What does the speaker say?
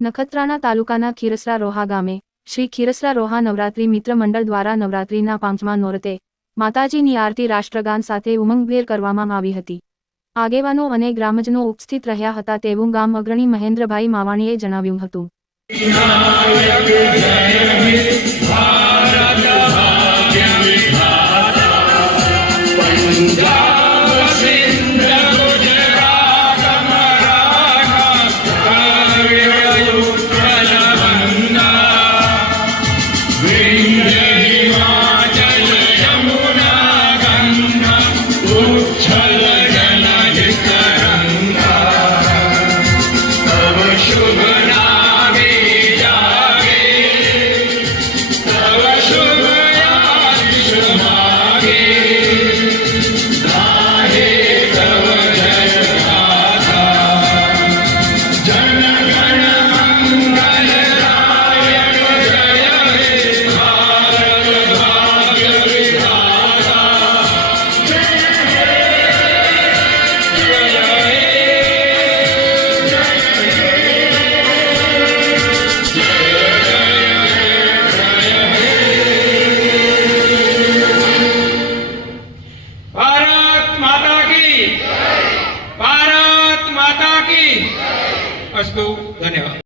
નખત્રાણા તાલુકાના ખીરસરા રોહા ગામે શ્રી ખીરસરા રોહા નવરાત્રી મિત્ર મંડળ દ્વારા નવરાત્રીના પાંચમા નોરતે માતાજીની આરતી રાષ્ટ્રગાન સાથે ઉમંગભેર કરવામાં આવી હતી. આગેવાનો અને ગ્રામજનો ઉપસ્થિત રહ્યા હતા તેવું ગામ અગ્રણી મહેન્દ્રભાઈ માવાણીએ જણાવ્યું હતું. Чайна, чайна, чистая ранка, school. Daniel.